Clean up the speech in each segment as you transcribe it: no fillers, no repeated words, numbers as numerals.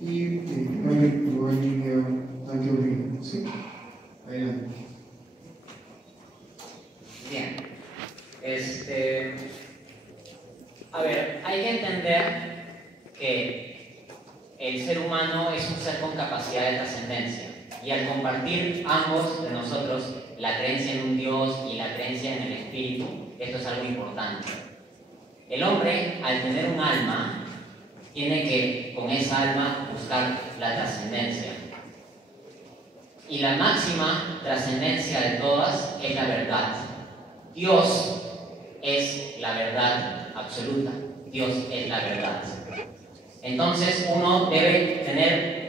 y no hay nada que opinar. ¿Sí? Adelante. Bien. A ver, hay que entender que el ser humano es un ser con capacidad de trascendencia. Y al compartir ambos de nosotros la creencia en un Dios y la creencia en el Espíritu, esto es algo importante. El hombre, al tener un alma, tiene que con esa alma buscar la trascendencia. Y la máxima trascendencia de todas es la verdad. Dios es la verdad absoluta. Dios es la verdad. Entonces uno debe tener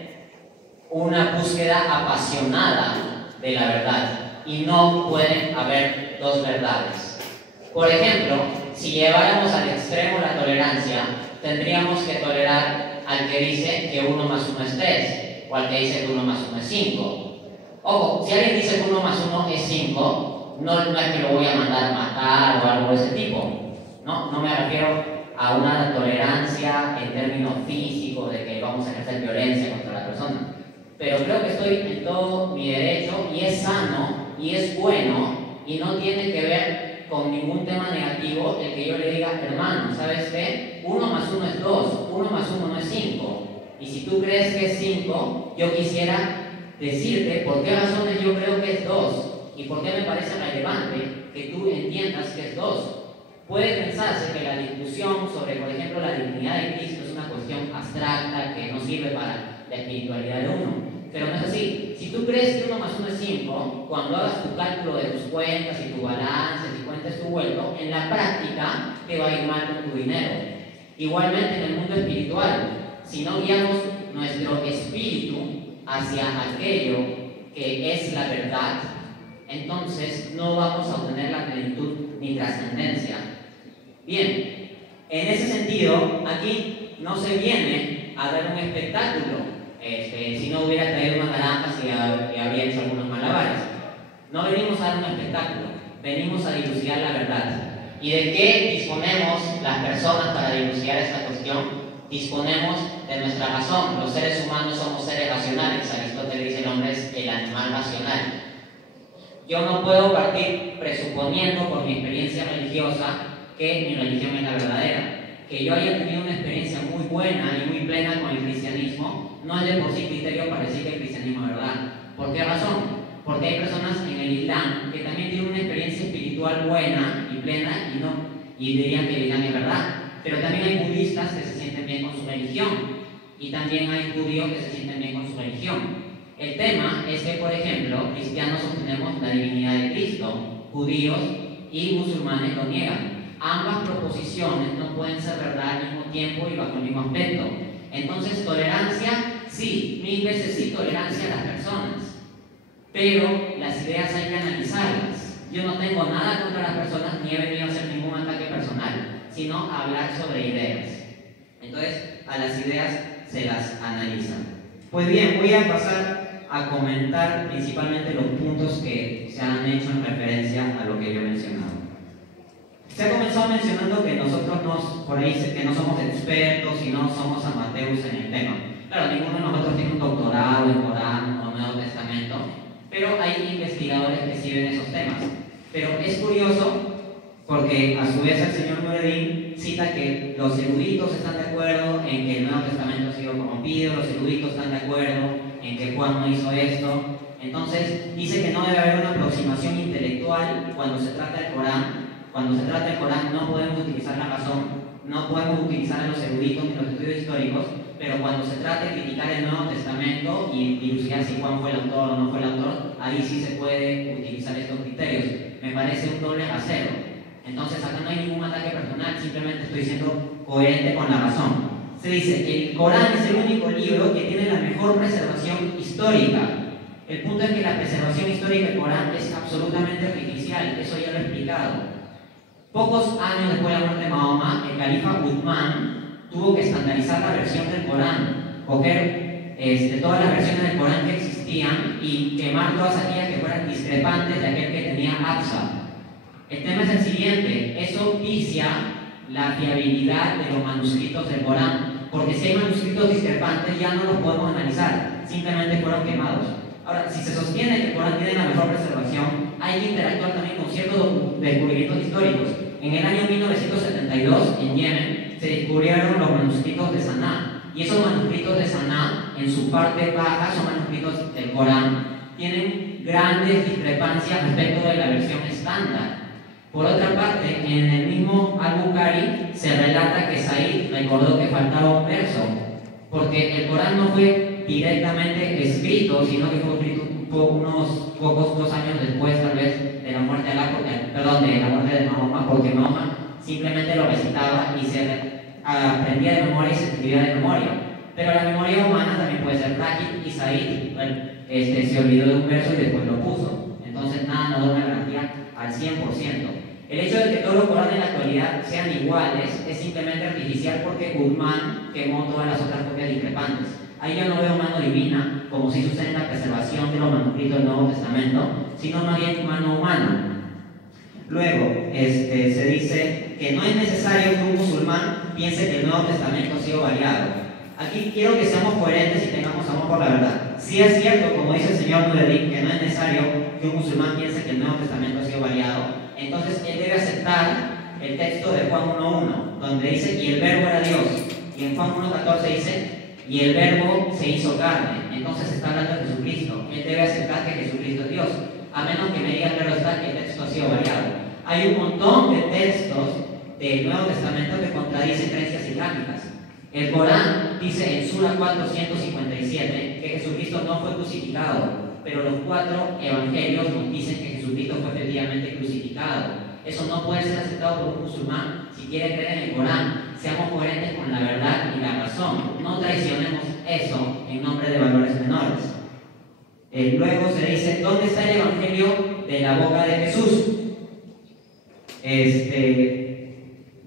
una búsqueda apasionada de la verdad y no pueden haber dos verdades. Por ejemplo, si lleváramos al extremo la tolerancia, tendríamos que tolerar al que dice que 1 más 1 es 3 o al que dice que 1 más 1 es 5. Ojo, si alguien dice que 1 más 1 es 5, no es que lo voy a mandar a matar o algo de ese tipo. No me refiero a una tolerancia en términos físicos de que vamos a ejercer violencia contra la persona. Pero creo que estoy en todo mi derecho y es sano y es bueno y no tiene que ver con ningún tema negativo el que yo le diga, hermano, ¿sabes qué? 1 más 1 es 2, 1 más 1 no es 5. Y si tú crees que es 5, yo quisiera decirte por qué razones yo creo que es 2 y por qué me parece relevante que tú entiendas que es 2. Puede pensarse que la discusión sobre, por ejemplo, la divinidad de Cristo es una cuestión abstracta que no sirve para la espiritualidad de uno. Pero no es así. Si tú crees que 1 más 1 es 5, cuando hagas tu cálculo de tus cuentas y tu balance, si cuentes tu vuelto, en la práctica te va a ir mal con tu dinero. Igualmente en el mundo espiritual, si no guiamos nuestro espíritu hacia aquello que es la verdad, entonces no vamos a obtener la plenitud ni trascendencia. Bien, en ese sentido, aquí no se viene a dar un espectáculo. Si no hubiera traído unas naranjas y habría hecho algunos malabares. No venimos a dar un espectáculo, venimos a dilucidar la verdad. ¿Y de qué disponemos las personas para dilucidar esta cuestión? Disponemos de nuestra razón. Los seres humanos somos seres racionales. Aristóteles dice el hombre es el animal racional. Yo no puedo partir presuponiendo por mi experiencia religiosa que mi religión es la verdadera. Que yo haya tenido una experiencia muy buena y muy plena con el cristianismo no es de por sí criterio para decir que el cristianismo es verdad. ¿Por qué razón? Porque hay personas en el Islam que también tienen una experiencia espiritual buena y plena y dirían que el Islam es verdad. Pero también hay budistas que se sienten bien con su religión y también hay judíos que se sienten bien con su religión. El tema es que, por ejemplo, cristianos sostenemos la divinidad de Cristo, judíos y musulmanes lo niegan. Ambas proposiciones no pueden ser verdad al mismo tiempo y bajo el mismo aspecto. Entonces, tolerancia, sí, 1000 veces sí, tolerancia a las personas. Pero las ideas hay que analizarlas. Yo no tengo nada contra las personas ni he venido a hacer ningún ataque personal, sino a hablar sobre ideas. Entonces, a las ideas se las analiza. Pues bien, voy a pasar a comentar principalmente los puntos que se han hecho en referencia a lo que yo he mencionado. Se ha comenzado mencionando que nosotros por ahí que no somos expertos y no somos amateurs en el tema. Claro, ninguno de nosotros tiene un doctorado en Corán o Nuevo Testamento, pero hay investigadores que sí ven esos temas. Pero es curioso porque a su vez el señor Nureddin cita que los eruditos están de acuerdo en que el Nuevo Testamento ha sido corrompido, los eruditos están de acuerdo en que Juan no hizo esto. Entonces dice que no debe haber una aproximación intelectual cuando se trata del Corán. Cuando se trata del Corán no podemos utilizar la razón, no podemos utilizar a los eruditos ni los estudios históricos, pero cuando se trata de criticar el Nuevo Testamento y dilucidar si Juan fue el autor o no fue el autor, ahí sí se puede utilizar estos criterios. Me parece un doble rasero. Entonces acá no hay ningún ataque personal, simplemente estoy siendo coherente con la razón. Se dice que el Corán es el único libro que tiene la mejor preservación histórica. El punto es que la preservación histórica del Corán es absolutamente artificial, eso ya lo he explicado. Pocos años después de la muerte de Mahoma, el califa Uthman tuvo que estandarizar la versión del Corán, coger todas las versiones del Corán que existían y quemar todas aquellas que fueran discrepantes de aquel que tenía Hafsa. El tema es el siguiente: eso vicia la fiabilidad de los manuscritos del Corán. porque si hay manuscritos discrepantes ya no los podemos analizar, simplemente fueron quemados. Ahora, si se sostiene que el Corán tiene la mejor preservación, hay que interactuar también con ciertos descubrimientos históricos. En el año 1972, en Yemen, se descubrieron los manuscritos de Saná, y esos manuscritos de Saná, en su parte baja, son manuscritos del Corán, tienen grandes discrepancias respecto de la versión estándar. Por otra parte, en el mismo Al-Bukhari se relata que Said recordó que faltaba un verso, porque el Corán no fue directamente escrito, sino que fue escrito unos pocos 2 años después, tal vez, de la muerte de de la muerte de Mahoma, porque Mahoma simplemente lo recitaba y se aprendía de memoria y se escribía de memoria. Pero la memoria humana también puede ser frágil, y Said se olvidó de un verso y después lo puso. Entonces nada nos da una garantía al 100%. El hecho de que todos los Coranes en la actualidad sean iguales es simplemente artificial, porque Uthman quemó todas las otras copias discrepantes. Ahí yo no veo mano divina, como si sucede en la preservación de los manuscritos del Nuevo Testamento, sino más bien mano humana. Luego, se dice que no es necesario que un musulmán piense que el Nuevo Testamento ha sido variado. Aquí quiero que seamos coherentes y tengamos amor por la verdad. Sí es cierto, como dice el señor Nureddin, que no es necesario que un musulmán piense que el Nuevo Testamento ha sido variado. Entonces él debe aceptar el texto de Juan 1.1, donde dice, y el verbo era Dios. Y en Juan 1.14 dice, y el verbo se hizo carne. Entonces está hablando de Jesucristo. Él debe aceptar que Jesucristo es Dios, a menos que me diga claro está que el texto ha sido variado. Hay un montón de textos del Nuevo Testamento que contradicen creencias islámicas. El Corán dice en Sura 457 que Jesucristo no fue crucificado, pero los 4 evangelios nos dicen que Jesucristo fue efectivamente crucificado. Eso no puede ser aceptado por un musulmán si quiere creer en el Corán. Seamos coherentes con la verdad y la razón. No traicionemos eso en nombre de valores menores. Luego se dice, ¿dónde está el evangelio de la boca de Jesús?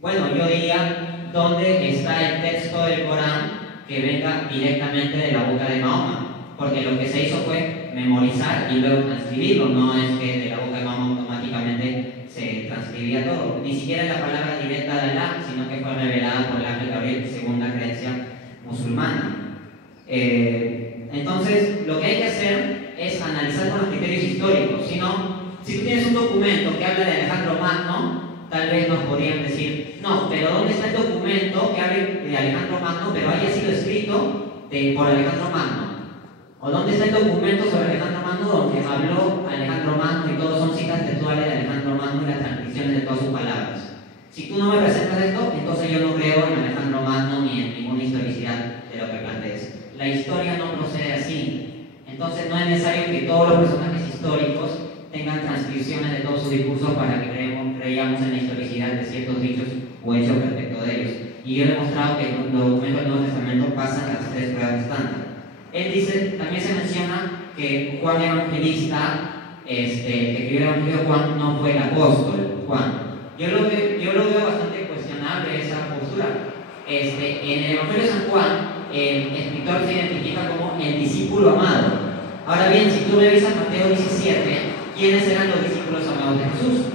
Bueno, yo diría, ¿dónde está el texto del Corán que venga directamente de la boca de Mahoma? Porque lo que se hizo fue memorizar y luego transcribirlo, no es que de la boca de Mahoma automáticamente se transcribía todo. Ni siquiera es la palabra directa de Alá, sino que fue revelada por el ángel Gabriel, según la creencia musulmana. Entonces, lo que hay que hacer es analizar con los criterios históricos. Si tú tienes un documento que habla de Alejandro Magno, tal vez nos podrían decir, no, pero ¿dónde está el documento que hable de Alejandro Magno, pero haya sido escrito por Alejandro Magno? ¿O dónde está el documento sobre Alejandro Magno donde habló Alejandro Magno y todos son citas textuales de Alejandro Magno y las transcripciones de todas sus palabras? Si tú no me presentas esto, entonces yo no creo en Alejandro Magno ni en ninguna historicidad de lo que plantees. La historia no procede así. Entonces no es necesario que todos los personajes históricos tengan transcripciones de todos sus discursos para que creamos en la historicidad de ciertos dichos o hechos respecto de ellos. Y yo he demostrado que los documentos del Nuevo Testamento pasan las 3 pruebas estándar. Él dice, también se menciona que Juan Evangelista, que escribió el Evangelio de Juan, no fue el apóstol Juan. Yo lo veo bastante cuestionable esa postura. En el Evangelio de San Juan, el escritor se identifica como el discípulo amado. Ahora bien, si tú revisas Mateo 17, ¿quiénes eran los discípulos amados de Jesús?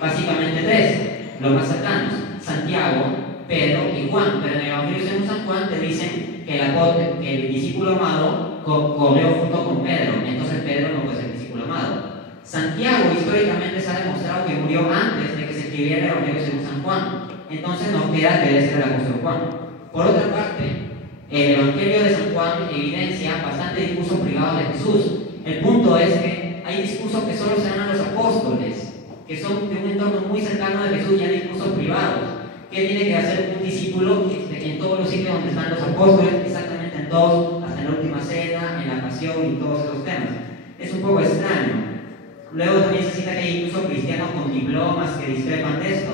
Básicamente 3, los más cercanos: Santiago, Pedro y Juan. Pero en el Evangelio según San Juan te dicen que el discípulo amado corrió junto con Pedro. Entonces Pedro no puede ser discípulo amado. Santiago históricamente se ha demostrado que murió antes de que se escribiera el Evangelio según San Juan. Entonces nos queda que debe ser el apóstol Juan. Por otra parte, el Evangelio de San Juan evidencia bastante discursos privados de Jesús. El punto es que hay discursos que solo se dan a los apóstoles, que son de un entorno muy cercano de Jesús, y hay discursos privados. ¿Qué tiene que hacer un discípulo en todos los sitios donde están los apóstoles? Exactamente en todos, hasta en la última cena, en la pasión y todos esos temas. Es un poco extraño. Luego también se cita que hay incluso cristianos con diplomas que discrepan de esto.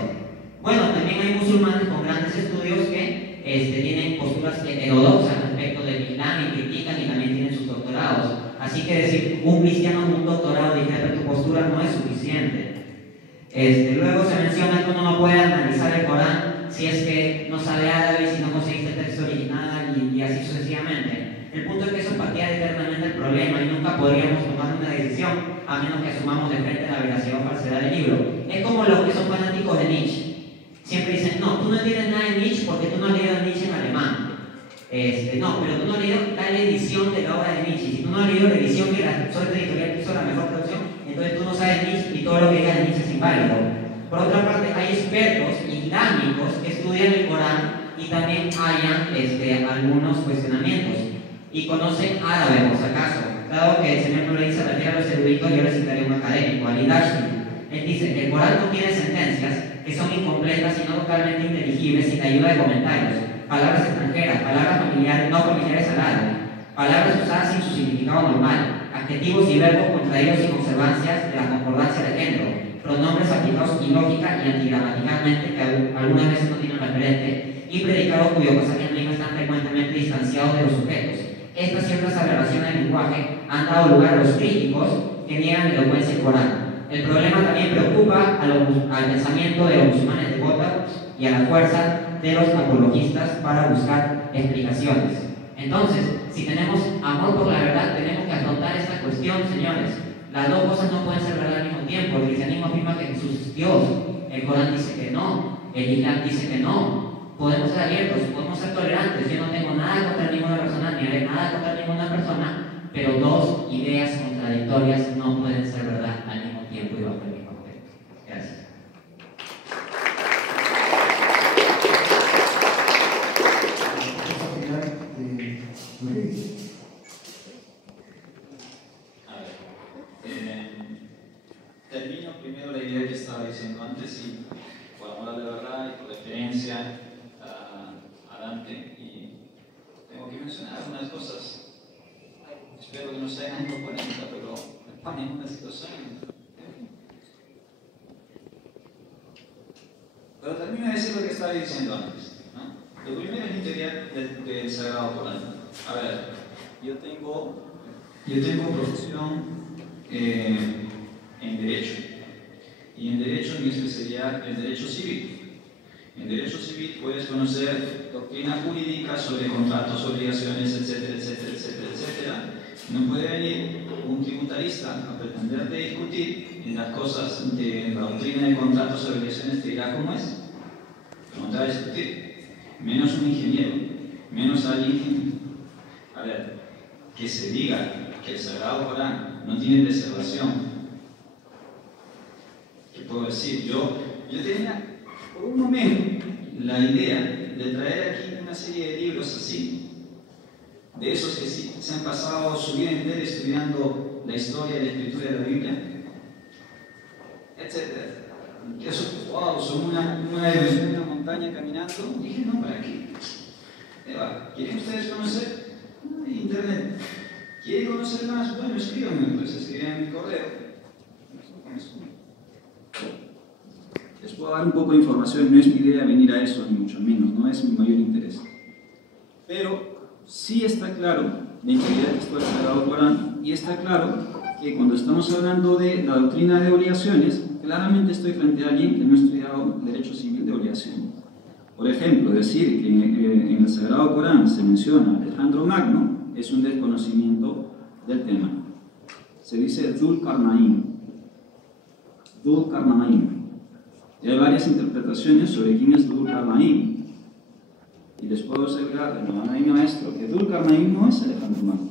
Bueno, también hay musulmanes con grandes estudios que tienen posturas heterodoxas respecto del Islam y critican, y también tienen sus doctorados. Así que decir un cristiano con un doctorado discrepa tu postura no es suficiente. Luego se menciona que uno no puede analizar el Corán si es que no sabe árabe, si no conseguiste el texto original y así sucesivamente. El punto es que eso patea eternamente el problema y nunca podríamos tomar una decisión a menos que asumamos de frente la veracidad o falsedad del libro. Es como los que son fanáticos de Nietzsche. Siempre dicen, no, tú no entiendes nada de Nietzsche porque tú no has leído Nietzsche en alemán. no, pero tú no has leído tal edición de la obra de Nietzsche. Si tú no has leído la edición que la Soles Editorial hizo la mejor traducción, entonces tú no sabes Nietzsche y todo lo que diga de Nietzsche es inválido. Por otra parte, hay expertos islámicos que estudian el Corán y también hayan algunos cuestionamientos y conocen árabe, por si acaso. Dado que el señor no le dice refiere a los eruditos, yo les citaré un académico, Ali Dashni. Él dice que el Corán no tiene sentencias que son incompletas y no totalmente inteligibles sin ayuda de comentarios, palabras extranjeras, palabras familiares, no familiares al árabe, palabras usadas sin su significado normal, adjetivos y verbos contraídos sin observancias de la concordancia de género, pronombres aplicados ilógica y antigramaticalmente que algunas veces no tienen referente, y predicados cuyo pasaje no están frecuentemente distanciados de los sujetos. Estas ciertas aberraciones del lenguaje han dado lugar a los críticos que niegan la elocuencia del Corán. El problema también preocupa al pensamiento de los musulmanes devotos y a la fuerza de los apologistas para buscar explicaciones. Entonces, si tenemos amor por la verdad, tenemos que afrontar esta cuestión, señores. Las dos cosas no pueden ser verdad al mismo tiempo. El cristianismo afirma que Jesús es Dios, el Corán dice que no, el Islam dice que no. Podemos ser abiertos, podemos ser tolerantes. Yo no tengo nada contra ninguna persona, ni haré nada contra ninguna persona, pero dos ideas contradictorias no pueden ser verdad al mismo tiempo y bajo el mismo contexto. Gracias. Termino primero la idea que estaba diciendo antes y por amor a la verdad y por referencia a Dante, y tengo que mencionar unas cosas. Espero que no sea año 40, pero me pone en una situación. Pero termino de decir lo que estaba diciendo antes, ¿no? Lo primero es la integridad del Sagrado Corán. A ver, yo tengo profesión en Derecho, y en Derecho mi especialidad es Derecho Civil. En Derecho Civil puedes conocer doctrina jurídica sobre contratos, obligaciones, etcétera, etcétera, etcétera, etcétera. No puede venir un tributarista a pretender discutir en las cosas de la doctrina de contratos y obligaciones, te dirá cómo es. No te va a discutir. Menos un ingeniero, menos alguien. A ver, que se diga que el Sagrado Corán no tiene preservación. ¿Qué puedo decir? Yo tenía por un momento la idea de traer aquí una serie de libros así, de esos que sí, se han pasado su vida entera estudiando la historia y la escritura de la Biblia, etc. Que eso, wow, son una montaña caminando. Dije, no, ¿para qué? ¿Quieren ustedes conocer? Internet. ¿Quieren conocer más? Bueno, escríbanme, pues escriban en mi correo. Les puedo dar un poco de información, no es mi idea venir a eso, ni mucho menos, no es mi mayor interés. Pero sí está claro la integridad textual del Sagrado Corán, y está claro que cuando estamos hablando de la doctrina de obligaciones, claramente estoy frente a alguien que no ha estudiado Derecho Civil de Obligación. Por ejemplo, decir que en el Sagrado Corán se menciona a Alejandro Magno es un desconocimiento del tema. Se dice Dhul Qarnayn. Dhul Qarnayn. Y hay varias interpretaciones sobre quién es Dhul Qarnayn. Y les puedo asegurar, a mi maestro, que Dhul Qarnayn no es Alejandro Magno.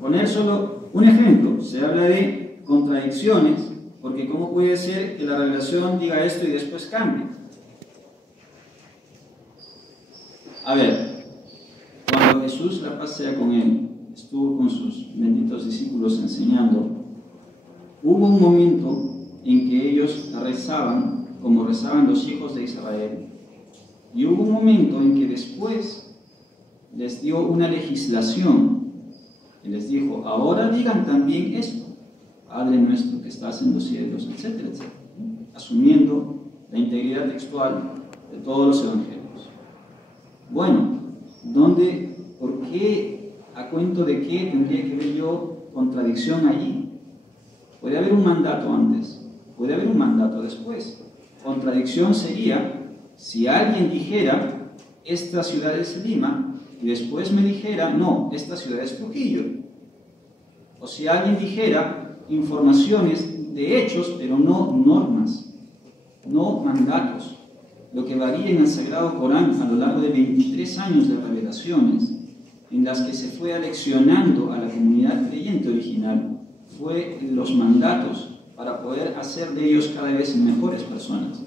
Poner solo un ejemplo, se habla de contradicciones, porque ¿cómo puede ser que la revelación diga esto y después cambie? A ver, cuando Jesús, la paz sea con él, estuvo con sus benditos discípulos enseñando, hubo un momento en que ellos rezaban como rezaban los hijos de Israel, y hubo un momento en que después les dio una legislación y les dijo, ahora digan también esto, Padre nuestro que estás en los cielos, etcétera, etcétera, asumiendo la integridad textual de todos los evangelios. Bueno, ¿por qué, a cuento de qué tendría que ver yo contradicción allí? Puede haber un mandato antes, puede haber un mandato después. Contradicción sería si alguien dijera, esta ciudad es Lima, y después me dijera, no, esta ciudad es Trujillo. O si alguien dijera informaciones de hechos, pero no normas, no mandatos. lo que varía en el Sagrado Corán a lo largo de 23 años de revelaciones, en las que se fue aleccionando a la comunidad creyente original, fue los mandatos para poder hacer de ellos cada vez mejores personas,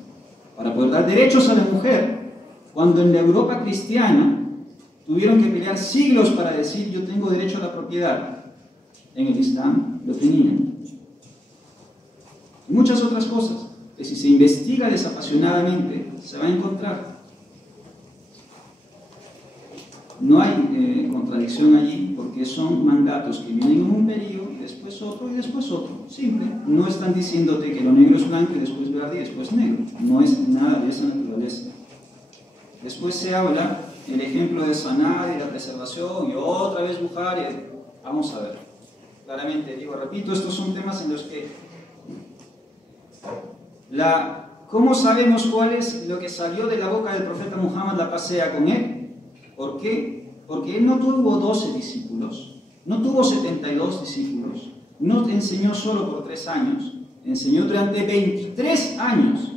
para poder dar derechos a la mujer, cuando en la Europa cristiana tuvieron que pelear siglos para decir yo tengo derecho a la propiedad. En el Islam lo tenían. Y muchas otras cosas que si se investiga desapasionadamente se va a encontrar. No hay contradicción allí, porque son mandatos que vienen en un periodo, después otro y después otro. Simple. No están diciéndote que lo negro es blanco y después verde y después negro. No es nada de esa naturaleza. Después se habla el ejemplo de sanar y la preservación y otra vez Bukhari. Vamos a ver. Claramente, repito, estos son temas en los que ¿cómo sabemos cuál es lo que salió de la boca del profeta Muhammad, la paz sea con él? ¿Por qué? Porque él no tuvo 12 discípulos, no tuvo 72 discípulos, no enseñó solo por 3 años, enseñó durante 23 años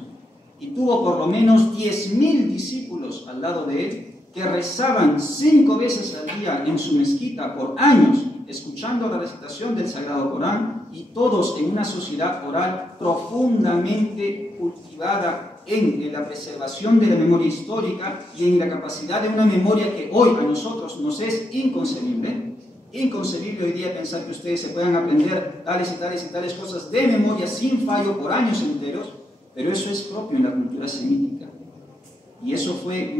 y tuvo por lo menos 10.000 discípulos al lado de él que rezaban 5 veces al día en su mezquita por años, escuchando la recitación del Sagrado Corán, y todos en una sociedad oral profundamente cultivada en la preservación de la memoria histórica y en la capacidad de una memoria que hoy a nosotros nos es inconcebible. Inconcebible hoy día pensar que ustedes se puedan aprender tales y tales y tales cosas de memoria sin fallo por años enteros, pero eso es propio en la cultura semítica. Y eso fue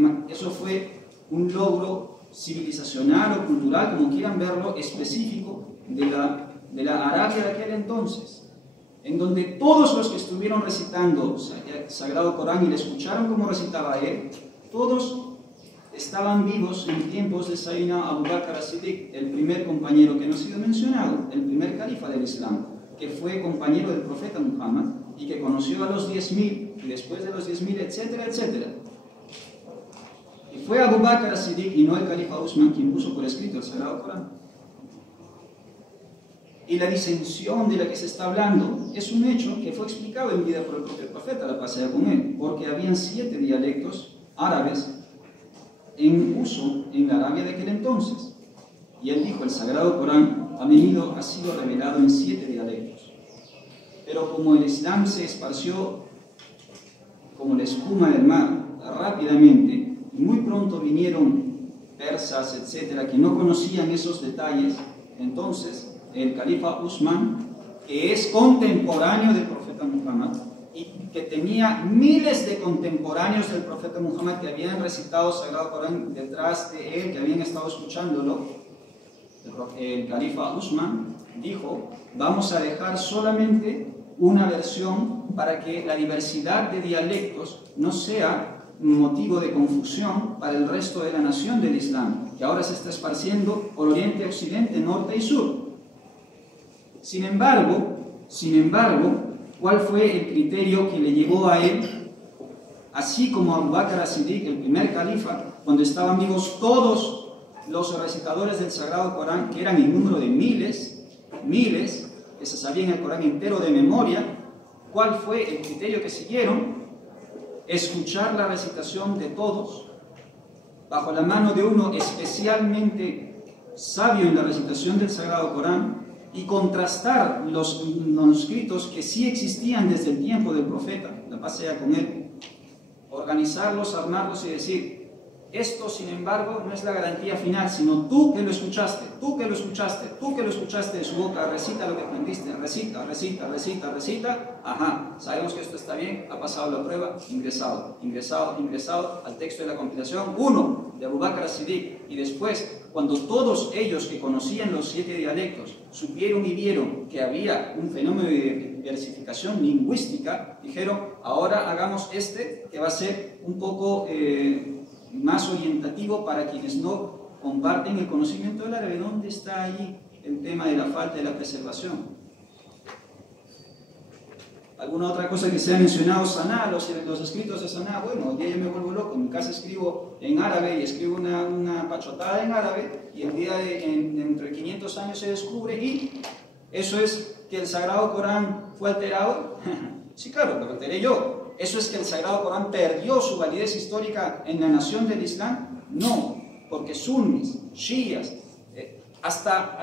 un logro civilizacional o cultural, como quieran verlo, específico de la Arabia de aquel entonces, en donde todos los que estuvieron recitando el Sagrado Corán y le escucharon cómo recitaba él, todos estaban vivos en tiempos de Sayyidina Abu Bakr as-Siddiq, el primer compañero que no ha sido mencionado, el primer califa del Islam, que fue compañero del profeta Muhammad y que conoció a los 10.000 y después de los 10.000, etcétera, etcétera. Y fue Abu Bakr as-Siddiq y no el califa Usman quien puso por escrito el Sagrado Corán. Y la disensión de la que se está hablando es un hecho que fue explicado en vida por el propio profeta, la paz sea con él, porque habían 7 dialectos árabes en uso en la Arabia de aquel entonces. Y él dijo, el Sagrado Corán ha sido revelado en 7 dialectos. Pero como el Islam se esparció como la espuma del mar rápidamente, y muy pronto vinieron persas, etcétera, que no conocían esos detalles, entonces el califa Usman, que es contemporáneo del profeta Muhammad y que tenía miles de contemporáneos del profeta Muhammad que habían recitado el Sagrado Corán detrás de él, que habían estado escuchándolo, el califa Usman dijo, vamos a dejar solamente una versión para que la diversidad de dialectos no sea motivo de confusión para el resto de la nación del Islam, que ahora se está esparciendo por oriente, occidente, norte y sur. Sin embargo, ¿cuál fue el criterio que le llevó a él, así como a Abu Bakr as-Siddiq, el primer califa, cuando estaban vivos todos los recitadores del Sagrado Corán, que eran en número de miles, que se sabían el Corán entero de memoria? ¿Cuál fue el criterio que siguieron? Escuchar la recitación de todos, bajo la mano de uno especialmente sabio en la recitación del Sagrado Corán, y contrastar los manuscritos que sí existían desde el tiempo del profeta, la paz sea con él, organizarlos, armarlos y decir, esto sin embargo no es la garantía final, sino tú que lo escuchaste, tú que lo escuchaste de su boca, recita lo que aprendiste, recita, ajá, sabemos que esto está bien, ha pasado la prueba, ingresado al texto de la compilación 1 de Abu Bakr as-Siddiq, y después, cuando todos ellos que conocían los 7 dialectos supieron y vieron que había un fenómeno de diversificación lingüística, dijeron, ahora hagamos que va a ser un poco más orientativo para quienes no comparten el conocimiento del árabe. ¿Dónde está ahí el tema de la falta de la preservación? ¿Alguna otra cosa que se ha mencionado? Saná, los escritos de Saná. Bueno, hoy día yo me vuelvo loco, en mi casa escribo en árabe y escribo una pachotada en árabe, y el día dentro de 500 años se descubre, y eso es que el Sagrado Corán fue alterado. Sí, claro, lo alteré yo. ¿Eso es que el Sagrado Corán perdió su validez histórica en la nación del Islam? No, porque sunnis, shias, hasta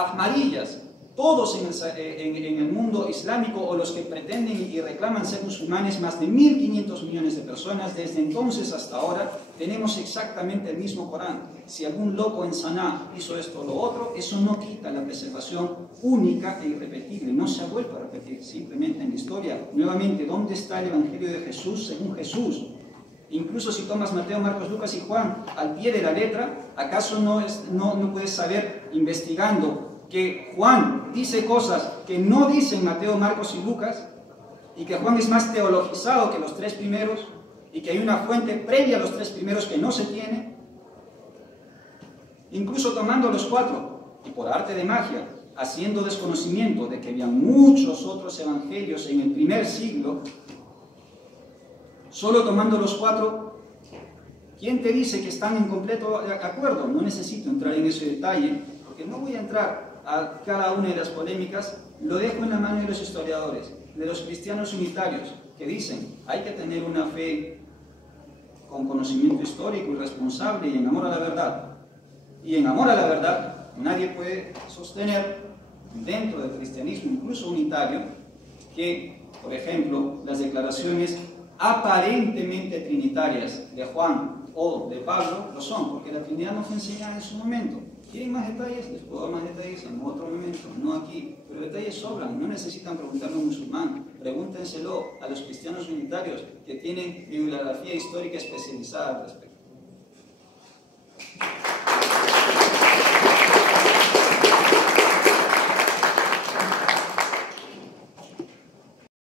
ahmadiyas, todos en el mundo islámico, o los que pretenden y reclaman ser musulmanes, más de 1.500 millones de personas, desde entonces hasta ahora, tenemos exactamente el mismo Corán. Si algún loco en Saná hizo esto o lo otro, eso no quita la preservación única e irrepetible, no se ha vuelto a repetir simplemente en la historia. Nuevamente, ¿dónde está el Evangelio de Jesús según Jesús? Incluso si tomas Mateo, Marcos, Lucas y Juan al pie de la letra, ¿acaso no puedes saber, investigando, que Juan dice cosas que no dicen Mateo, Marcos y Lucas, y que Juan es más teologizado que los tres primeros, y que hay una fuente previa a los tres primeros que no se tiene? Incluso tomando los cuatro, y por arte de magia, haciendo desconocimiento de que había muchos otros evangelios en el primer siglo, solo tomando los cuatro, ¿quién te dice que están en completo acuerdo? No necesito entrar en ese detalle, porque no voy a entrar a cada una de las polémicas, lo dejo en la mano de los historiadores, de los cristianos unitarios, que dicen, hay que tener una fe con conocimiento histórico y responsable y en amor a la verdad. Y en amor a la verdad, nadie puede sostener dentro del cristianismo, incluso unitario, que, por ejemplo, las declaraciones aparentemente trinitarias de Juan o de Pablo lo son, porque la Trinidad no fue enseñada en su momento. ¿Quieren más detalles? Les puedo dar más detalles en otro momento, no aquí. Pero detalles sobran, no necesitan preguntarle a un musulmán. Pregúntenselo a los cristianos unitarios que tienen bibliografía histórica especializada al respecto.